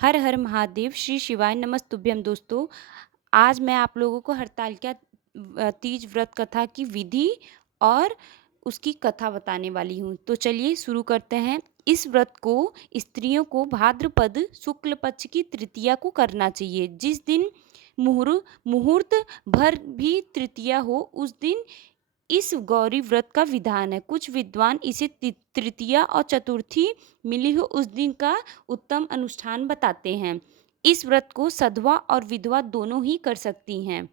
हर हर महादेव, श्री शिवाय नमस्तुभ्यम दोस्तों। आज मैं आप लोगों को हरतालिका तीज व्रत कथा की विधि और उसकी कथा बताने वाली हूँ। तो चलिए शुरू करते हैं। इस व्रत को स्त्रियों को भाद्रपद शुक्ल पक्ष की तृतीया को करना चाहिए। जिस दिन मुहूर्त भर भी तृतीया हो, उस दिन इस गौरी व्रत का विधान है। कुछ विद्वान इसे तृतीया और चतुर्थी मिली हो उस दिन का उत्तम अनुष्ठान बताते हैं। इस व्रत को सधवा और विधवा दोनों ही कर सकती हैं।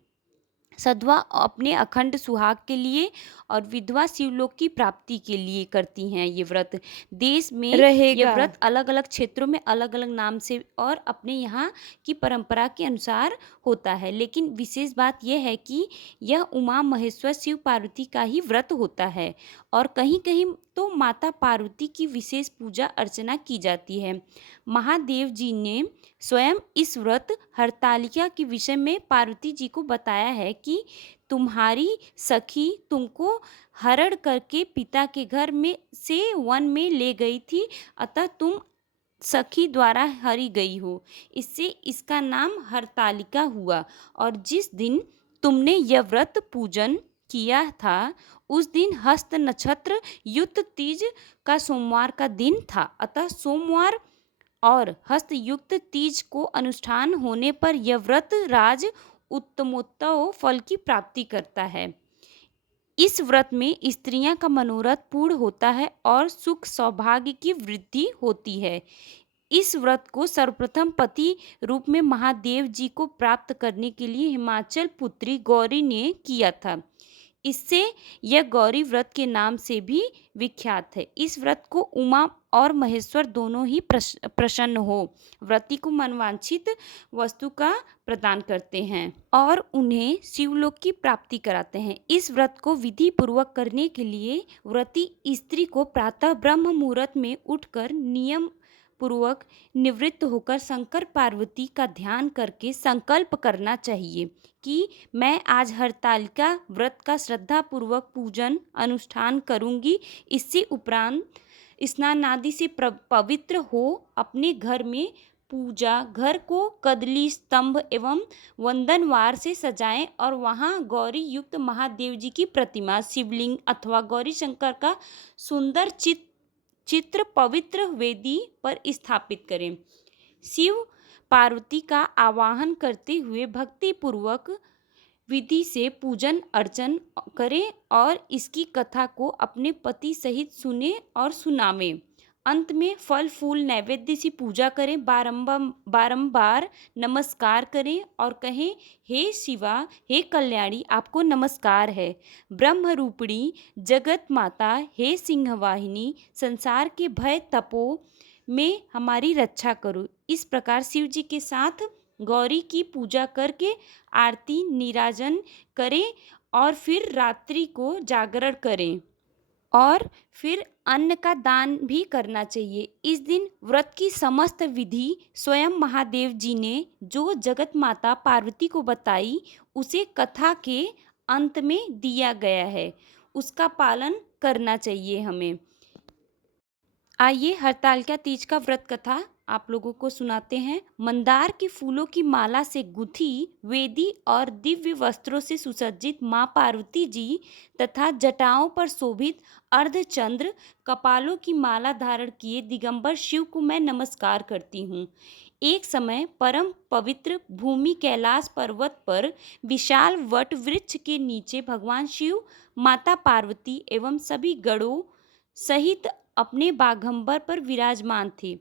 सधवा अपने अखंड सुहाग के लिए और विधवा शिवलोक की प्राप्ति के लिए करती हैं ये व्रत। देश में ये रहेगा। व्रत अलग अलग क्षेत्रों में अलग अलग नाम से और अपने यहाँ की परंपरा के अनुसार होता है, लेकिन विशेष बात यह है कि यह उमा महेश्वर शिव पार्वती का ही व्रत होता है और कहीं कहीं तो माता पार्वती की विशेष पूजा अर्चना की जाती है। महादेव जी ने स्वयं इस व्रत हरतालिका के विषय में पार्वती जी को बताया है कि तुम्हारी सखी तुमको हरण करके पिता के घर में से वन में ले गई थी, अतः तुम सखी द्वारा हरी गई हो। इससे इसका नाम हरतालिका हुआ। और जिस दिन तुमने यह व्रत पूजन किया था, उस दिन हस्त नक्षत्र युक्त तीज का सोमवार का दिन था, अतः सोमवार और हस्तयुक्त तीज को अनुष्ठान होने पर यह व्रत राज उत्तमोत्तम फल की प्राप्ति करता है। इस व्रत में स्त्रियां का मनोरथ पूर्ण होता है और सुख सौभाग्य की वृद्धि होती है। इस व्रत को सर्वप्रथम पति रूप में महादेव जी को प्राप्त करने के लिए हिमाचल पुत्री गौरी ने किया था। इससे यह गौरी व्रत के नाम से भी विख्यात है। इस व्रत को उमा और महेश्वर दोनों ही प्रसन्न हो व्रती को मनवांछित वस्तु का प्रदान करते हैं और उन्हें शिवलोक की प्राप्ति कराते हैं। इस व्रत को विधि पूर्वक करने के लिए व्रती स्त्री को प्रातः ब्रह्म मुहूर्त में उठकर नियम पूर्वक निवृत्त होकर शंकर पार्वती का ध्यान करके संकल्प करना चाहिए कि मैं आज हरतालिका व्रत का श्रद्धा पूर्वक पूजन अनुष्ठान करूंगी। इससे उपरांत स्नान आदि से पवित्र हो अपने घर में पूजा घर को कदली स्तंभ एवं वंदनवार से सजाएं और वहां गौरी युक्त महादेव जी की प्रतिमा, शिवलिंग अथवा गौरी शंकर का सुंदर चित्र पवित्र वेदी पर स्थापित करें। शिव पार्वती का आवाहन करते हुए भक्ति पूर्वक विधि से पूजन अर्चन करें और इसकी कथा को अपने पति सहित सुने और सुनावें। अंत में फल फूल नैवेद्य से पूजा करें, बारंबार नमस्कार करें और कहें, हे शिवा, हे कल्याणी, आपको नमस्कार है। ब्रह्म रूपिणी जगत माता, हे सिंहवाहिनी, संसार के भय तपो में हमारी रक्षा करो। इस प्रकार शिव जी के साथ गौरी की पूजा करके आरती निराजन करें और फिर रात्रि को जागरण करें और फिर अन्न का दान भी करना चाहिए। इस दिन व्रत की समस्त विधि स्वयं महादेव जी ने जो जगत माता पार्वती को बताई, उसे कथा के अंत में दिया गया है, उसका पालन करना चाहिए हमें। आइए हरतालिका तीज का व्रत कथा आप लोगों को सुनाते हैं। मंदार के फूलों की माला से गुथी वेदी और दिव्य वस्त्रों से सुसज्जित माँ पार्वती जी तथा जटाओं पर शोभित अर्धचंद्र कपालों की माला धारण किए दिगंबर शिव को मैं नमस्कार करती हूँ। एक समय परम पवित्र भूमि कैलाश पर्वत पर विशाल वट वृक्ष के नीचे भगवान शिव, माता पार्वती एवं सभी गणों सहित अपने बाघंबर पर विराजमान थे।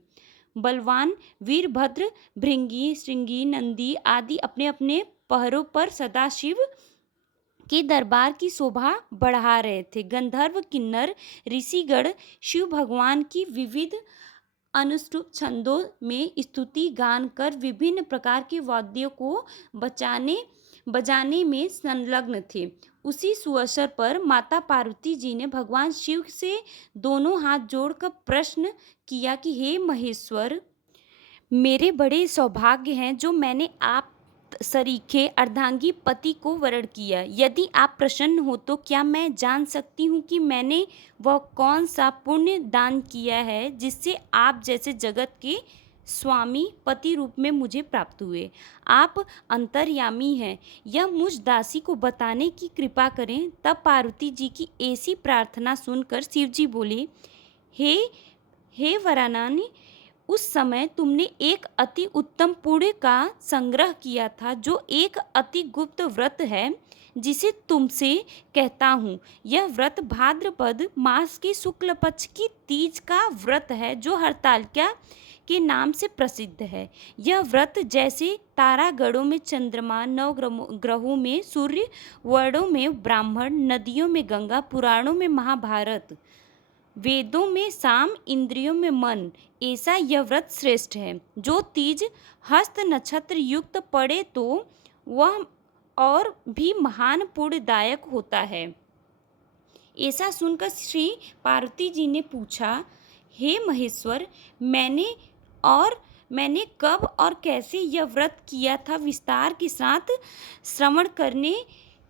बलवान वीरभद्र, भृंगी, श्रृंगी, नंदी आदि अपने अपने पहरों पर सदाशिव के दरबार की शोभा बढ़ा रहे थे। गंधर्व, किन्नर, ऋषिगण शिव भगवान की विविध अनुष्टुप छंदों में स्तुति गान कर विभिन्न प्रकार के वाद्यों को बजाने में संलग्न थे। उसी सुअवसर पर माता पार्वती जी ने भगवान शिव से दोनों हाथ जोड़कर प्रश्न किया कि हे महेश्वर, मेरे बड़े सौभाग्य हैं जो मैंने आप सरीखे अर्धांगी पति को वरण किया। यदि आप प्रसन्न हो तो क्या मैं जान सकती हूँ कि मैंने वह कौन सा पुण्य दान किया है जिससे आप जैसे जगत के स्वामी पति रूप में मुझे प्राप्त हुए। आप अंतर्यामी हैं, यह मुझ दासी को बताने की कृपा करें। तब पार्वती जी की ऐसी प्रार्थना सुनकर शिव जी बोले, हे हे वराननी, उस समय तुमने एक अति उत्तम पुण्य का संग्रह किया था, जो एक अति गुप्त व्रत है, जिसे तुमसे कहता हूँ। यह व्रत भाद्रपद मास के शुक्ल पक्ष की तीज का व्रत है, जो हरतालिका के नाम से प्रसिद्ध है। यह व्रत जैसे तारागणों में चंद्रमा, नौ ग्रहों में सूर्य, वर्णों में ब्राह्मण, नदियों में गंगा, पुराणों में महाभारत, वेदों में साम, इंद्रियों में मन, ऐसा यह व्रत श्रेष्ठ है। जो तीज हस्त नक्षत्र युक्त पड़े तो वह और भी महान पुण्यदायक होता है। ऐसा सुनकर श्री पार्वती जी ने पूछा, हे महेश्वर, मैंने कब और कैसे यह व्रत किया था, विस्तार के साथ श्रवण करने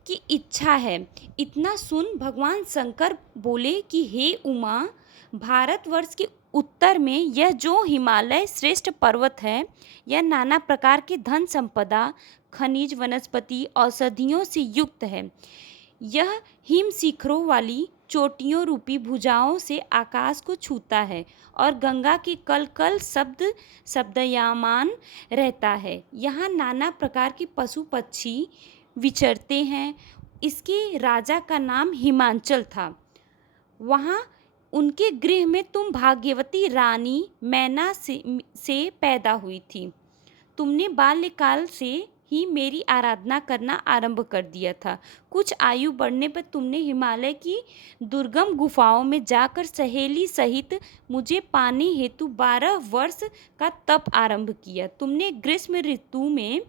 की इच्छा है। इतना सुन भगवान शंकर बोले कि हे उमा, भारतवर्ष के उत्तर में यह जो हिमालय श्रेष्ठ पर्वत है, यह नाना प्रकार के धन संपदा, खनिज, वनस्पति, औषधियों से युक्त है। यह हिम शिखरों वाली चोटियों रूपी भुजाओं से आकाश को छूता है और गंगा के कल कल शब्दयामान रहता है। यहाँ नाना प्रकार के पशु पक्षी विचरते हैं। इसके राजा का नाम हिमांचल था। वहाँ उनके गृह में तुम भाग्यवती रानी मैना से पैदा हुई थी। तुमने बाल्यकाल से ही मेरी आराधना करना आरंभ कर दिया था। कुछ आयु बढ़ने पर तुमने हिमालय की दुर्गम गुफाओं में जाकर सहेली सहित मुझे पाने हेतु 12 वर्ष का तप आरंभ किया। तुमने ग्रीष्म ऋतु में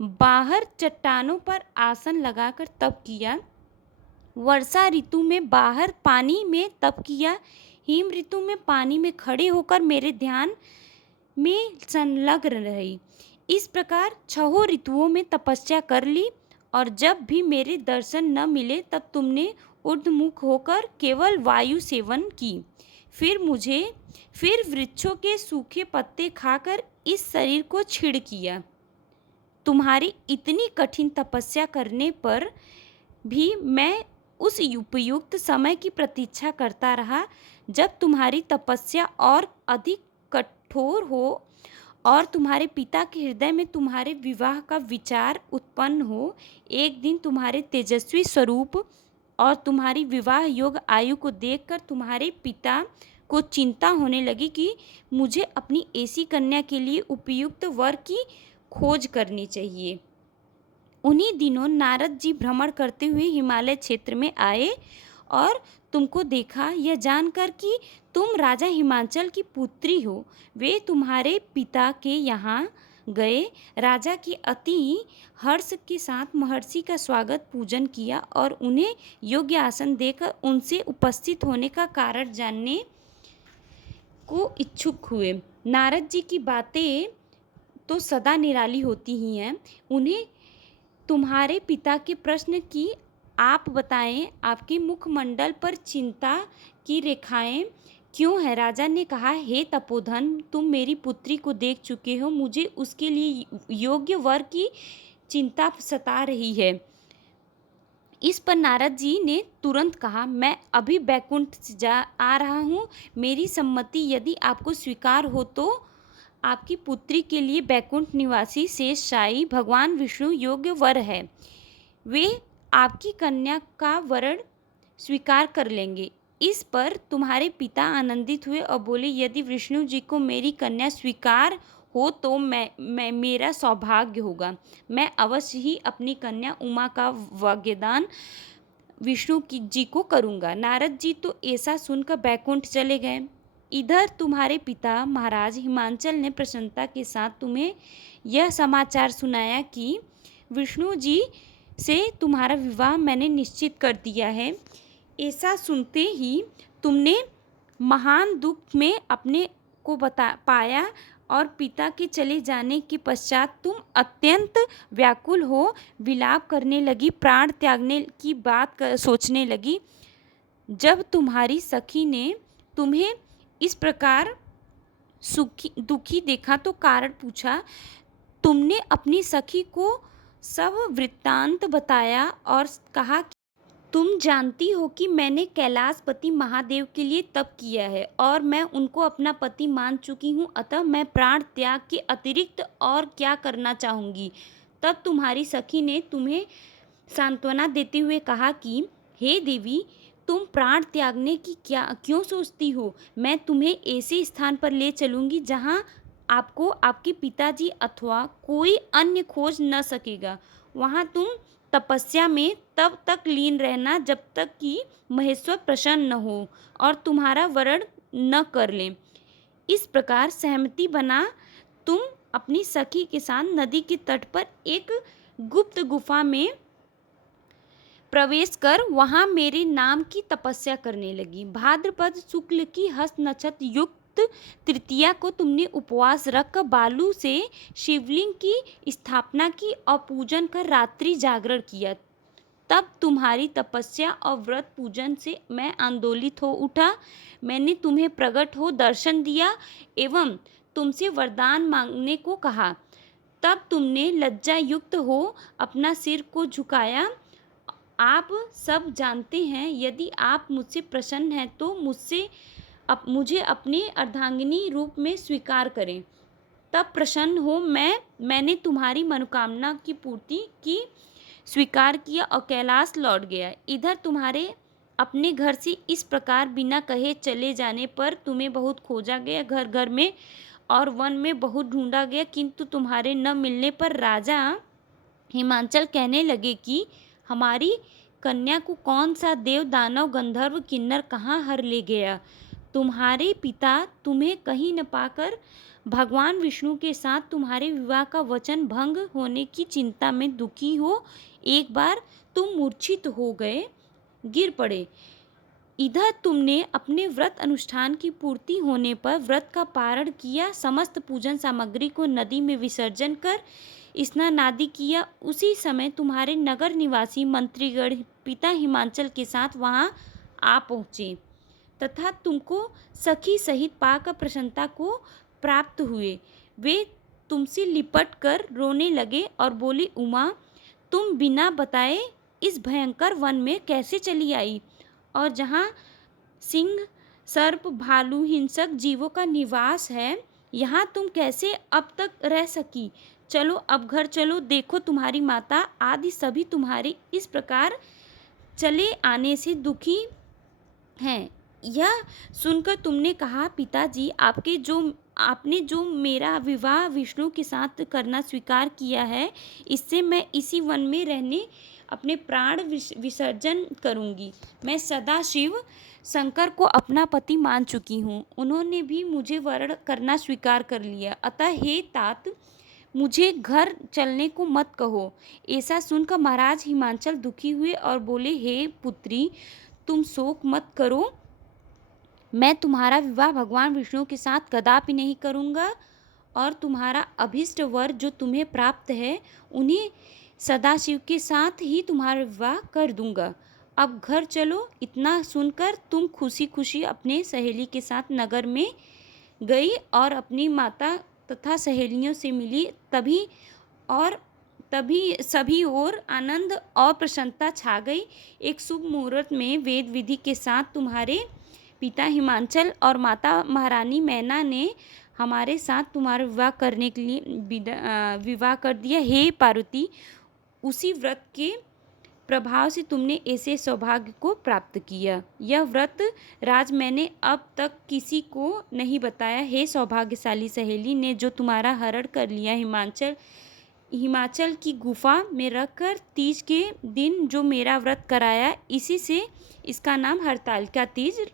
बाहर चट्टानों पर आसन लगाकर तप किया, वर्षा ऋतु में बाहर पानी में तप किया, हिम ऋतु में पानी में खड़े होकर मेरे ध्यान में संलग्न रही। इस प्रकार 6 ऋतुओं में तपस्या कर ली, और जब भी मेरे दर्शन न मिले तब तुमने ऊर्ध्वमुख होकर केवल वायु सेवन की। फिर वृक्षों के सूखे पत्ते खाकर इस शरीर को क्षीण किया। तुम्हारी इतनी कठिन तपस्या करने पर भी मैं उस उपयुक्त समय की प्रतीक्षा करता रहा, जब तुम्हारी तपस्या और अधिक कठोर हो और तुम्हारे पिता के हृदय में तुम्हारे विवाह का विचार उत्पन्न हो। एक दिन तुम्हारे तेजस्वी स्वरूप और तुम्हारी विवाह योग आयु को देखकर तुम्हारे पिता को चिंता होने लगी कि मुझे अपनी ऐसी कन्या के लिए उपयुक्त वर की खोज करनी चाहिए। उन्हीं दिनों नारद जी भ्रमण करते हुए हिमालय क्षेत्र में आए और तुमको देखा। यह जानकर कि तुम राजा हिमांचल की पुत्री हो, वे तुम्हारे पिता के यहाँ गए। राजा की अति हर्ष के साथ महर्षि का स्वागत पूजन किया और उन्हें योग्य आसन देकर उनसे उपस्थित होने का कारण जानने को इच्छुक हुए। नारद जी की बातें तो सदा निराली होती ही हैं। उन्हें तुम्हारे पिता के प्रश्न की आप बताएं, आपके मुखमंडल पर चिंता की रेखाएं क्यों है? राजा ने कहा, हे तपोधन, तुम मेरी पुत्री को देख चुके हो, मुझे उसके लिए योग्य वर की चिंता सता रही है। इस पर नारद जी ने तुरंत कहा, मैं अभी बैकुंठ जा आ रहा हूँ। मेरी सम्मति यदि आपको स्वीकार हो तो आपकी पुत्री के लिए बैकुंठ निवासी शेषशायी भगवान विष्णु योग्य वर है। वे आपकी कन्या का वरण स्वीकार कर लेंगे। इस पर तुम्हारे पिता आनंदित हुए और बोले, यदि विष्णु जी को मेरी कन्या स्वीकार हो तो मैं मेरा सौभाग्य होगा। मैं अवश्य ही अपनी कन्या उमा का वाग्यदान विष्णु जी को करूँगा। नारद जी तो ऐसा सुनकर बैकुंठ चले गए। इधर तुम्हारे पिता महाराज हिमांचल ने प्रसन्नता के साथ तुम्हें यह समाचार सुनाया कि विष्णु जी से तुम्हारा विवाह मैंने निश्चित कर दिया है। ऐसा सुनते ही तुमने महान दुख में अपने को पाया और पिता के चले जाने के पश्चात तुम अत्यंत व्याकुल हो विलाप करने लगी, प्राण त्यागने की बात सोचने लगी। जब तुम्हारी सखी ने तुम्हें इस प्रकार सुखी दुखी देखा तो कारण पूछा। तुमने अपनी सखी को सब वृत्तांत बताया और कहा कि तुम जानती हो कि मैंने कैलाशपति महादेव के लिए तप किया है और मैं उनको अपना पति मान चुकी हूँ, अतः मैं प्राण त्याग के अतिरिक्त और क्या करना चाहूँगी। तब तुम्हारी सखी ने तुम्हें सांत्वना देते हुए कहा कि हे देवी, तुम प्राण त्यागने की क्या क्यों सोचती हो? मैं तुम्हें ऐसे स्थान पर ले चलूंगी जहाँ आपको आपके पिताजी अथवा कोई अन्य खोज न सकेगा। वहाँ तुम तपस्या में तब तक लीन रहना जब तक कि महेश्वर प्रसन्न न हो और तुम्हारा वरण न कर ले। इस प्रकार सहमति बना तुम अपनी सखी के साथ नदी के तट पर एक गुप्त गुफा में प्रवेश कर वहां मेरे नाम की तपस्या करने लगी। भाद्रपद शुक्ल की हस्त नक्षत्र युक्त तृतीया को तुमने उपवास रखकर बालू से शिवलिंग की स्थापना की और पूजन कर रात्रि जागरण किया। तब तुम्हारी तपस्या और व्रत पूजन से मैं आंदोलित हो उठा। मैंने तुम्हें प्रकट हो दर्शन दिया एवं तुमसे वरदान मांगने को कहा। तब तुमने लज्जा युक्त हो अपना सिर को झुकाया। आप सब जानते हैं, यदि आप मुझसे प्रसन्न हैं तो मुझे अपनी अर्धांगिनी रूप में स्वीकार करें। तब प्रसन्न हो मैंने तुम्हारी मनोकामना की पूर्ति की, स्वीकार किया और कैलाश लौट गया। इधर तुम्हारे अपने घर से इस प्रकार बिना कहे चले जाने पर तुम्हें बहुत खोजा गया, घर घर में और वन में बहुत ढूंढा गया, किंतु तुम्हारे न मिलने पर राजा हिमांचल कहने लगे कि हमारी कन्या को कौन सा देव दानव गंधर्व किन्नर कहाँ हर ले गया। तुम्हारे पिता तुम्हें कहीं न पाकर भगवान विष्णु के साथ तुम्हारे विवाह का वचन भंग होने की चिंता में दुखी हो एक बार तुम मूर्छित हो गए, गिर पड़े। इधर तुमने अपने व्रत अनुष्ठान की पूर्ति होने पर व्रत का पारण किया, समस्त पूजन सामग्री को नदी में विसर्जन कर स्नान आदि किया। उसी समय तुम्हारे नगर निवासी मंत्रीगण पिता हिमांचल के साथ वहां आ पहुँचे तथा तुमको सखी सहित पाकर प्रसन्नता को प्राप्त हुए। वे तुमसे लिपट कर रोने लगे और बोली, उमा, तुम बिना बताए इस भयंकर वन में कैसे चली आई और जहाँ सिंह सर्प भालू हिंसक जीवों का निवास है, यहाँ तुम कैसे अब तक रह सकी? चलो अब घर चलो, देखो तुम्हारी माता आदि सभी तुम्हारे इस प्रकार चले आने से दुखी हैं। यह सुनकर तुमने कहा, पिताजी, आपने जो मेरा विवाह विष्णु के साथ करना स्वीकार किया है, इससे मैं इसी वन में रहने अपने प्राण विसर्जन करूंगी। मैं सदा शिव शंकर को अपना पति मान चुकी हूँ, उन्होंने भी मुझे वरण करना स्वीकार कर लिया, अतः हे तात, मुझे घर चलने को मत कहो। ऐसा सुनकर महाराज हिमांचल दुखी हुए और बोले, हे पुत्री, तुम शोक मत करो, मैं तुम्हारा विवाह भगवान विष्णु के साथ कदापि नहीं करूँगा और तुम्हारा अभीष्ट वर जो तुम्हें प्राप्त है उन्हें सदाशिव के साथ ही तुम्हारा विवाह कर दूंगा। अब घर चलो। इतना सुनकर तुम खुशी खुशी अपने सहेली के साथ नगर में गई और अपनी माता तथा सहेलियों से मिली। तभी सभी ओर आनंद और प्रसन्नता छा गई। एक शुभ मुहूर्त में वेद विधि के साथ तुम्हारे पिता हिमांचल और माता महारानी मैना ने हमारे साथ तुम्हारा विवाह करने के लिए विवाह कर दिया। हे पार्वती, उसी व्रत के प्रभाव से तुमने ऐसे सौभाग्य को प्राप्त किया। यह व्रत राज मैंने अब तक किसी को नहीं बताया। हे सौभाग्यशाली सहेली ने जो तुम्हारा हरण कर लिया, हिमाचल की गुफा में रखकर तीज के दिन जो मेरा व्रत कराया, इसी से इसका नाम हरतालिका तीज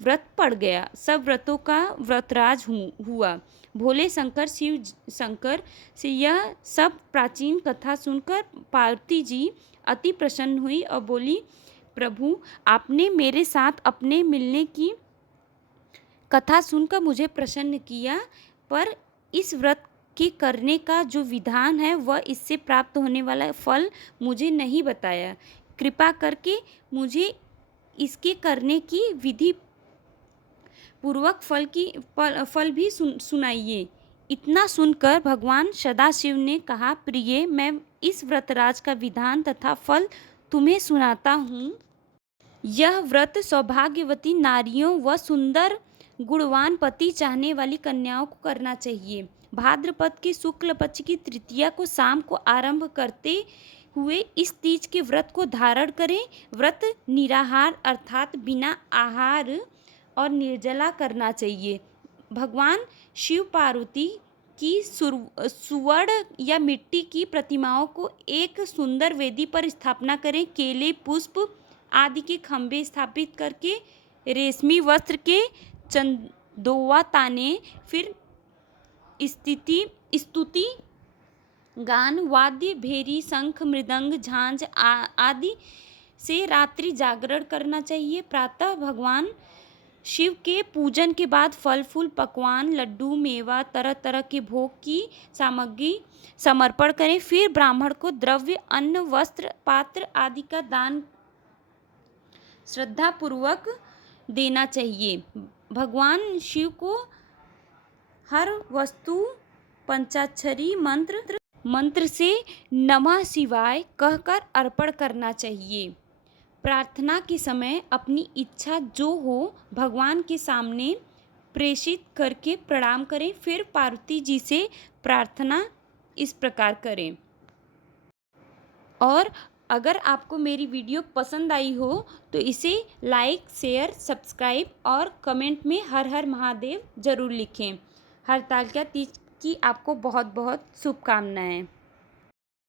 व्रत पड़ गया। सब व्रतों का व्रतराज हुआ। भोले शंकर शिव शंकर से यह सब प्राचीन कथा सुनकर पार्वती जी अति प्रसन्न हुई और बोली, प्रभु, आपने मेरे साथ अपने मिलने की कथा सुनकर मुझे प्रसन्न किया, पर इस व्रत के करने का जो विधान है वह इससे प्राप्त होने वाला फल मुझे नहीं बताया। कृपा करके मुझे इसके करने की विधि पूर्वक फल भी सुनाइए। इतना सुनकर भगवान सदाशिव ने कहा, प्रिय, मैं इस व्रतराज का विधान तथा फल तुम्हें सुनाता हूँ। यह व्रत सौभाग्यवती नारियों व सुंदर गुणवान पति चाहने वाली कन्याओं को करना चाहिए। भाद्रपद के शुक्ल पक्ष की तृतीया को शाम को आरंभ करते हुए इस तीज के व्रत को धारण करें। व्रत निराहार अर्थात बिना आहार और निर्जला करना चाहिए। भगवान शिव पार्वती की सुवर्ण या मिट्टी की प्रतिमाओं को एक सुंदर वेदी पर स्थापना करें। केले, पुष्प आदि के खंभे स्थापित करके रेशमी वस्त्र के चंदोवा ताने, फिर स्तुति गान, वाद्य, भेरी, शंख, मृदंग, झांझ आदि से रात्रि जागरण करना चाहिए। प्रातः भगवान शिव के पूजन के बाद फल फूल, पकवान, लड्डू, मेवा, तरह तरह के भोग की सामग्री समर्पण करें। फिर ब्राह्मण को द्रव्य, अन्न, वस्त्र, पात्र आदि का दान श्रद्धा पूर्वक देना चाहिए। भगवान शिव को हर वस्तु पंचाक्षरी मंत्र से नमः शिवाय कहकर अर्पण करना चाहिए। प्रार्थना के समय अपनी इच्छा जो हो भगवान के सामने प्रेषित करके प्रणाम करें। फिर पार्वती जी से प्रार्थना इस प्रकार करें। और अगर आपको मेरी वीडियो पसंद आई हो तो इसे लाइक, शेयर, सब्सक्राइब और कमेंट में हर हर महादेव ज़रूर लिखें। हरतालिका तीज की आपको बहुत बहुत शुभकामनाएं।